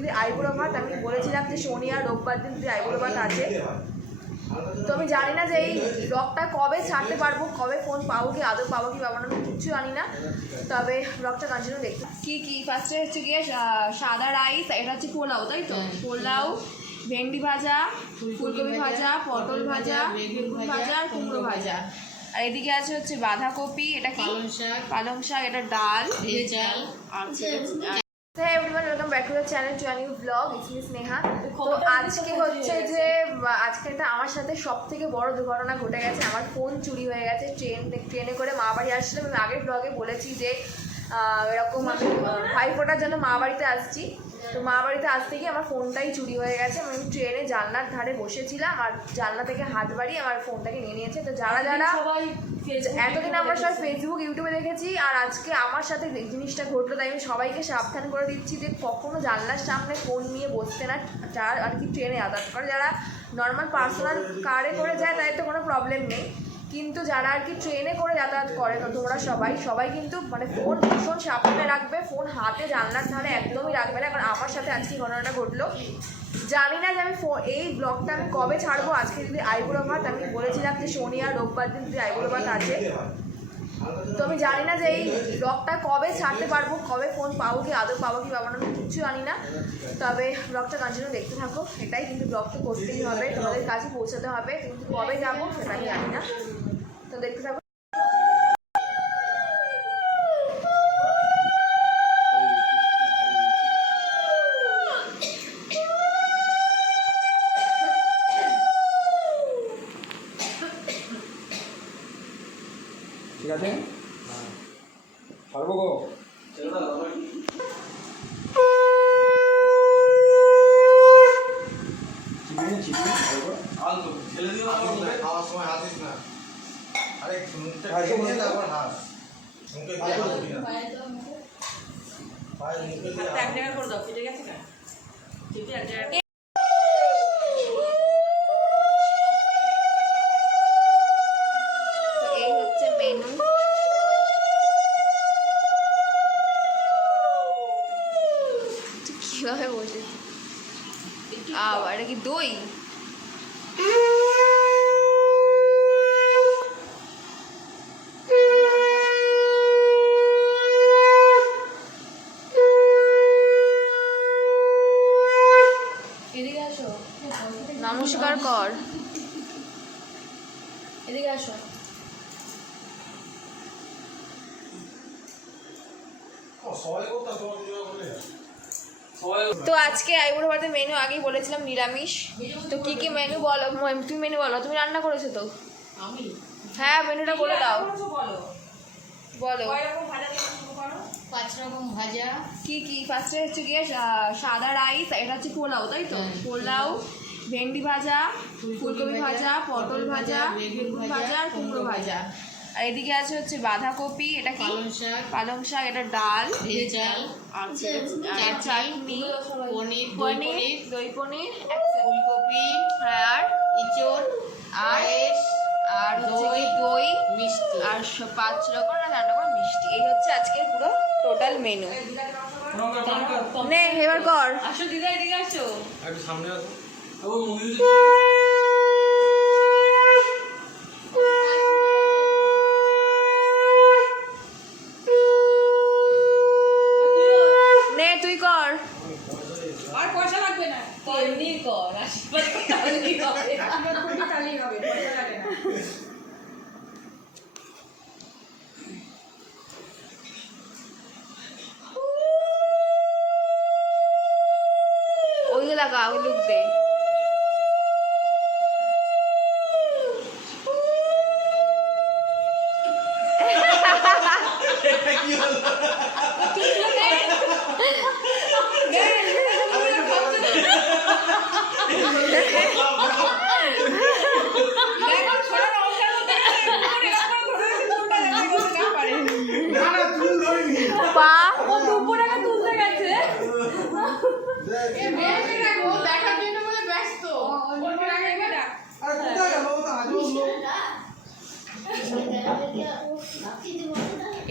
যদি আইবুড়ো ভাত, আমি বলেছিলাম যে শনি আর রোববার দিন যদি আইবুড়ো ভাত আছে। তো আমি জানি না যে এই ব্লগটা কবে ছাড়তে পারবো, কবে ফোন পাবো কি, আদৌ পাবো কি পাবো না, আমি কিচ্ছু জানি না। তবে ব্লগটা কন্টিনিউ দেখতে। কি ফার্স্টে হচ্ছে গিয়ে সাদা রাইস, এটা হচ্ছে পোলাও, তাই তো? পাও, ভেন্ডি ভাজা, ফুলকপি ভাজা, পটল ভাজা, বেগুন ভাজা আর কুমড়ো ভাজা। আর এদিকে আছে হচ্ছে বাঁধাকপি, এটা কি পালং শাক, এটা ডাল ভেজাল। হ্যাঁ everyone, welcome back to the channel to a new blog. It's me Sneha. তো আজকে হচ্ছে যে আজকে একটা আমার সাথে সব থেকে বড় দুর্ঘটনা ঘটে গেছে। আমার ফোন চুরি হয়ে গেছে ট্রেনে করে মা বাড়ি আসছিলাম। আমি আগের ব্লগে বলেছি যে এরকম আমি ভাইফোঁটার জন্য মা বাড়িতে আসছি। তো মা বাড়িতে আসতে গিয়ে আমার ফোনটাই চুরি হয়ে গেছে। আমি ট্রেনে জানলার ধারে বসেছিলাম আর জানলা থেকে হাত বাড়িয়ে আমার ফোনটাকে নিয়ে নিয়েছে। তো যারা এতদিন আমরা সবাই ফেসবুক ইউটিউবে দেখেছি, আর আজকে আমার সাথে জিনিসটা ঘটলো, তাই আমি সবাইকে সাবধান করে দিচ্ছি যে কখনো জানলার সামনে ফোন নিয়ে বসতে না। যারা আর কি ট্রেনে যাতায়াত করে, যারা নর্মাল পার্সোনাল কারে করে যায় তাদের তো কোনো প্রবলেম নেই, কিন্তু যারা আর কি ট্রেনে করে যাতায়াত করে, তো তোমরা সবাই কিন্তু মানে ফোন ভীষণ সাবধানে রাখবে। ফোন হাতে জানলার ধারে একদমই রাখবে না। কারণ আমার সাথে আজকে ঘটনাটা ঘটলো। জানি না যে আমি এই ব্লগটা আমি কবে ছাড়বো। আজকে যদি আইবুড়ো ভাত, আমি বলেছিলাম যে শনি আর রোববার দিন যদি আইবুড়ো ভাত আছে। তো আমি জানি না যে এই ব্লগটা কবে ছাড়তে পারবো, কবে ফোন পাবো কি, আদৌ পাবো কি পাবো না, আমি কিচ্ছু জানি না। তবে ব্লগটা কন্টিনিউ দেখতে থাকো। এটাই কিন্তু ব্লগটা করতেই হবে, তোমাদের কাছে পৌঁছাতে হবে, কিন্তু কবে যাবো সেটা আমি জানি না। তো দেখতে থাকো। ঠিক আছে, পারবো গো। এই হচ্ছে মেনু। কিভাবে বসেছি আবার, এটা কি দই? এদিকে আসো, নমস্কার কর, এদিকে আসো। তো আজকে আইবুড়ো ভাতের মেনু আগেই বলেছিলাম নিরামিষ। তো কি কি মেনু বলো, তুমি মেনু বলো, তুমি রান্না করেছো তো? আমি হ্যাঁ মেনুটা বলে দাও। বলো 5 রকম ভাজা। কি ফার্স্টে হচ্ছে গিয়ে সাদা রাইস, এটা হচ্ছে পোলাও, তাই তো? পোলাও, ভেন্ডি ভাজা, ফুলকপি ভাজা, পটল ভাজা, বেগুন ভাজা আর কুমড়ো ভাজা। আর এদিকে আছে হচ্ছে বাঁধাকপি, এটা কি পালং শাক, এটা ডাল ভেজাল, আর চাটনি, পনির, দই পনির, ফুলকপি, আর ইঁচড়, আর হচ্ছে দই মিষ্টি আর 5 রকম না 4 রকম মিষ্টি। এই হচ্ছে আজকের পুরো টোটাল মেনু। নে এবার কর। আসো দিদা, এদিকে আসো। একটু সামনে আসো। নে তুই কর। আর পয়সা লাগবে না, এমনি কর। আশীর্বাদ করলেই হবে, আশীর্বাদ করলে তাহলেই হবে, পয়সা লাগে না। ওই লাগা ওই লুক দে। পা উপরে তুলতে গেছে।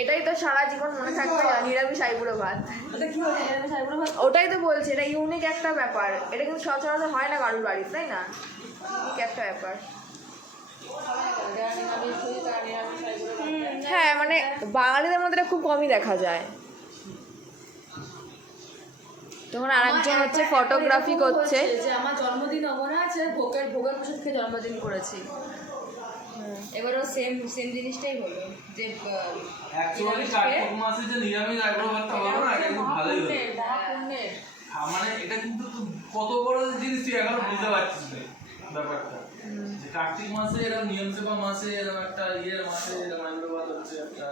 এটাই তো সারা জীবন মনে থাকবে, নিরামিষ আইবুড়ো ভাত। ওটা কি হয়েছে নিরামিষ আইবুড়ো ভাত? ওটাই তো বলছি, এটা ইউনিক একটা ব্যাপার। এটা কিন্তু সচরাচর হয় না কারোর বাড়িতে, তাই না? ইউনিক একটা ব্যাপার। হ্যাঁ, মানে বাঙালিদের মধ্যে এটা খুব কমই দেখা যায়। তখন আরেকজন হচ্ছে ফটোগ্রাফি করছে। যে আমার জন্মদিন মনে আছে, ভোগের প্রসাদ খেয়ে জন্মদিন করেছি। এবারও সেম জিনিসটাই হলো যে অ্যাকচুয়ালি কার্তিক মাসে যে নিরামিষ আইবুড়ো ভাতটা হলো না, এটা কিন্তু ভালোই হলো। মহাপুণ্যের মানে এটা কিন্তু তুই কত বড় জিনিস তুই এখনো বুঝতে পারছিস না ব্যাপারটা, যে কার্তিক মাসে এরকম নিয়ম সেবা মাসে এরকম একটা ইয়ের মাসে এরকম আইবুড়ো ভাত হচ্ছে একটা।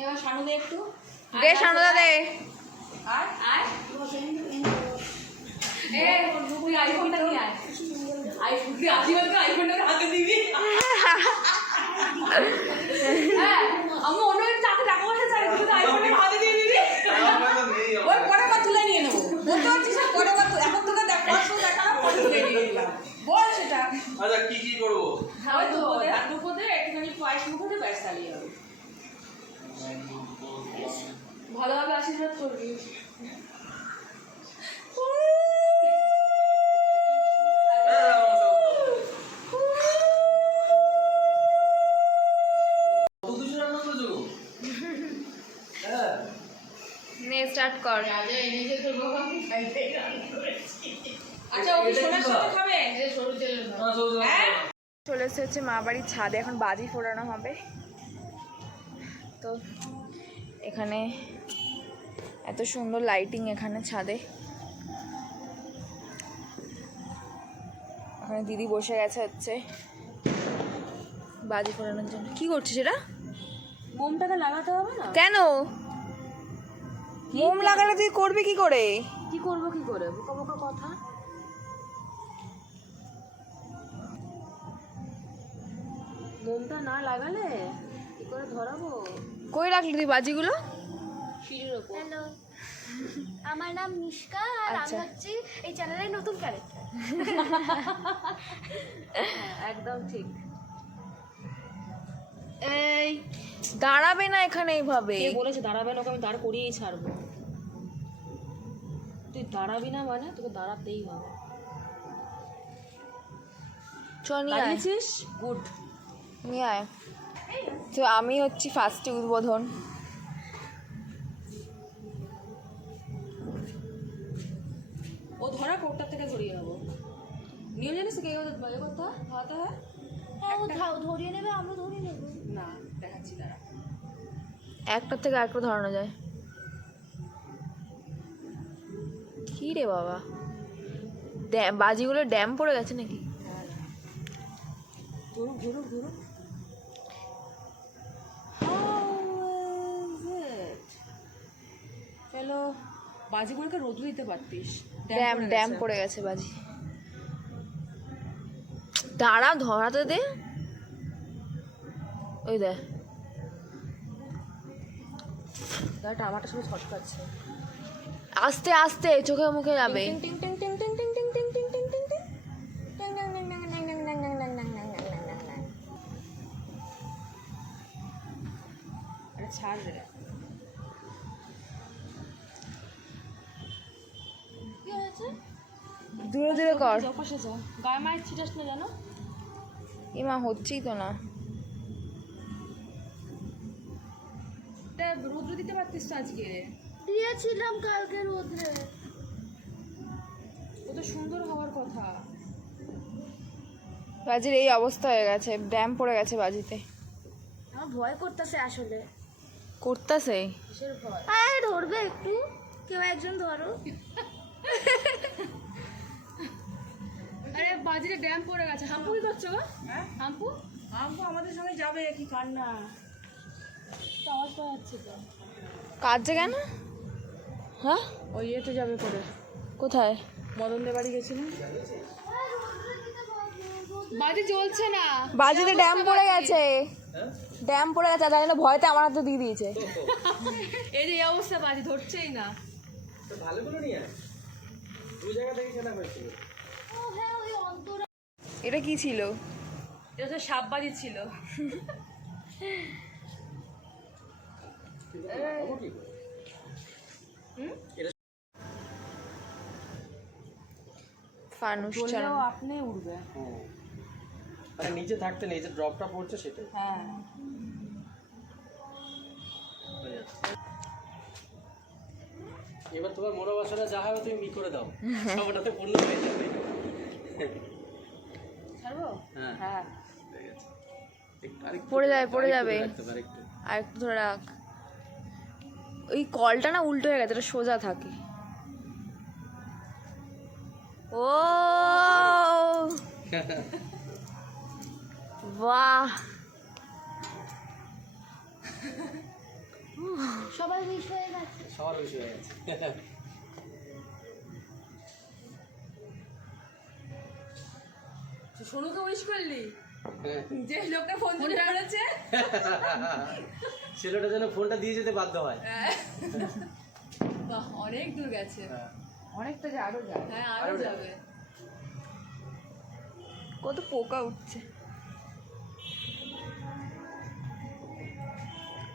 এবার সানু দে একটু দে সানুদা দে। আর আর তুই আইফোনটা নিয়ে আয়। আইফোন তুই আশীর্বাদকে আইফোনটা হাতে দিবি। হ্যাঁ, আমি অন্য চাকরি টাকা পয়সা চাই, তুই আইফোনটা হাতে দিয়ে দিবি। ওই পরের বার তুলে নিয়ে নেবো, বলতে পারছিস না? পরের বার এখন তোকে দেখা পরে তুলে নিয়ে নিলাম, বল সেটা। আচ্ছা কি কি করবো? ওই তো দুপুর দে, একটুখানি পায়েস মুখে দে, ব্যাস চালিয়ে হবে। ভালোভাবে আশীর্বাদ করবি। কত কিছু রান্না করেছো? হ্যাঁ নে স্টার্ট কর। আচ্ছা, ওকে সোনার সাথে খাবে? হ্যাঁ, চলে এসেছে মা বাড়ির ছাদে, এখন বাজি ফোড়ানো হবে। তো এখানে এত সুন্দর লাইটিং এখানে ছাদে। ওখানে দিদি বসে গেছে হচ্ছে বাজি ফোড়ানোর জন্য। কি করছিস এটা? মোমটাকে লাগাতে হবে না? কেন মোম লাগালে তুই করবি কি করে? কি করবো কি করে, বোকা বোকা কথা। মোমটা না লাগালে কি করে ধরাবো? কই রাখলি তুই বাজিগুলো? সিঁড়ির ওপর। হ্যালো, আমার নাম নিষ্কা আর আমি আচ্ছা। হচ্ছি এই চ্যানেলের নতুন ক্যারেক্টার। একদম ঠিক। এই দাঁড়াবে না এখানে এইভাবে। কে বলেছে দাঁড়াবে না? ওকে আমি দাঁড় করিয়েই ছাড়বো। তুই দাঁড়াবি না মানে তোকে দাঁড়াতেই হবে। চল নিয়ে আয়, দাঁড়িয়েছিস? গুড। নিয়ে আয়। তো আমি হচ্ছি ফার্স্টে উদ্বোধন। ও ধরা কোটটার থেকে ধরিয়ে নেবো। নিয়ে জানিস কে করতে হয়, খাওয়াতে হয়। হ্যাঁ, ও ধরিয়ে নেবে, আমরা ধরিয়ে নেবো। না, দেখাচ্ছি দাঁড়া। একটার থেকে আরেকটা ধরানো যায়। কি রে বাবা, বাজিগুলো ড্যাম পড়ে গেছে নাকি? ধরুক ধরুক ধরুক। চলো, বাজিগুলোকে রোদ দিতে পারতিস। ড্যাম পড়ে গেছে বাজি। দাঁড়া ধরাতে দে। ওই দেখ দাঁড়াটা আমারটা শুধু ছটকাচ্ছে। আস্তে আস্তে চোখে মুখে যাবে। টিং টিং টিং টিং টিং টিং টিং টিং টিং টিং টিং। আরে ছাড় রে। কি হয়েছে? দূরে দূরে কর। পাশে যা, গায়ে মায়ের ছিটাস না জানো। ইমা হচ্ছেই তো না। এটা রৌদ্র দিতে পারতিস তো আজকে। দিয়েছিলাম কালকে রোদ্রে। ও তো সুন্দর হওয়ার কথা। বাজির এই অবস্থা হয়ে গেছে, ড্যাম পড়ে গেছে বাজিতে। আমার ভয় করতেছে আসলে। করতাছে কিসের ভয়? আরে ধরবে একটু, কেউ একজন ধরো। আরে বাজিরে ড্যাম পড়ে গেছে। হাম্পু কি করছো গো? হ্যাঁ, হাম্পু আমাদের সঙ্গে যাবে। কি কান্না, তো আওয়াজ পাওয়া যাচ্ছে তো। কাজে কেন? হ্যাঁ, ওই ইয়েতে যাবে করে। কোথায়? মদনদের বাড়ি গেছিলেন। বাজি জ্বলছে না, বাজিতে ড্যাম পড়ে গেছে। ড্যাম পড়ে গেছে, জানি না, ভয়তে আমার হাতে দিয়ে দিয়েছে। এই যে এই অবস্থা, বাজি ধরছেই না। ভালো করে নিয়ে আয়, দুই জায়গা থেকে খেলা হয়েছিল। ও হ্যাঁ, ওই অন্তরা। এটা কি ছিল? এটা তো সাপবাজি ছিল। ফানুস বললেও আপনি উঠবে। মানে নিচে থাকতে নেই, যে ড্রপটা পড়ছে সেটাই হ্যাঁ হয়ে যাচ্ছে। এবার তোমার মনোবাসনা যা হবে তুমি মি করে দাও, সবটাতে পূর্ণ হয়ে যাবে। ছাড়বো? হ্যাঁ হ্যাঁ হয়ে গেছে। আরেকটু- পড়ে যাবে, পড়ে আরেকটু যাবে। রাখতে হবে, আরেকটু। আর একটু ধরে রাখ। ওই কলটা না উল্টো হয়ে গেছে, এটা সোজা থাকে। ও বাহ, সবার উইশ হয়ে গেছে। সবার বেশি হয়ে গেছে। সোনুকে উইশ করলি? হ্যাঁ। যে লোকটা ফোন করে করেছে ছেলেটা যেন ফোনটা দিয়ে যেতে বাধ্য হয়। বাহ, অনেক দূর গেছে। অনেকটা যে আরো যায়। হ্যাঁ আরো যাবে। কত পোকা উঠছে,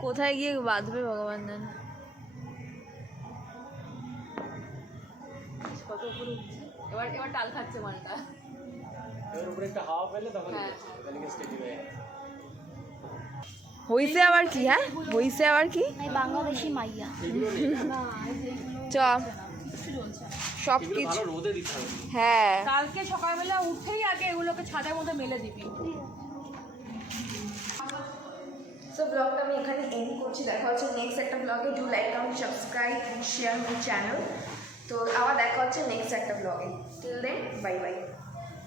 কোথায় গিয়ে বাঁধবে ভগবান জানে। কত উপরে উঠছে। এবার এবার টাল খাচ্ছে মালটা। এর উপরে একটা হাওয়া পেলে তখন হ্যাঁ। স্টেডি হয়ে যাচ্ছে। হইছে আবার কি? হ্যাঁ হইছে আবার কি? আমি বাংলাদেশি মাইয়া। এগুলো নেই, চ সব এগুলো কিছু, ভালো রোদে দিতে হবে। হ্যাঁ কালকে সকালবেলা উঠেই আগে এগুলোকে ছাদের মধ্যে মেলে দিবি। সো ব্লগটা আমি এখানে এন্ড করছি। দেখা হচ্ছে নেক্সট একটা ব্লগে। Do like, comment, subscribe, share my channel. তো আবার দেখা হচ্ছে নেক্সট একটা ব্লগে। Till then bye by.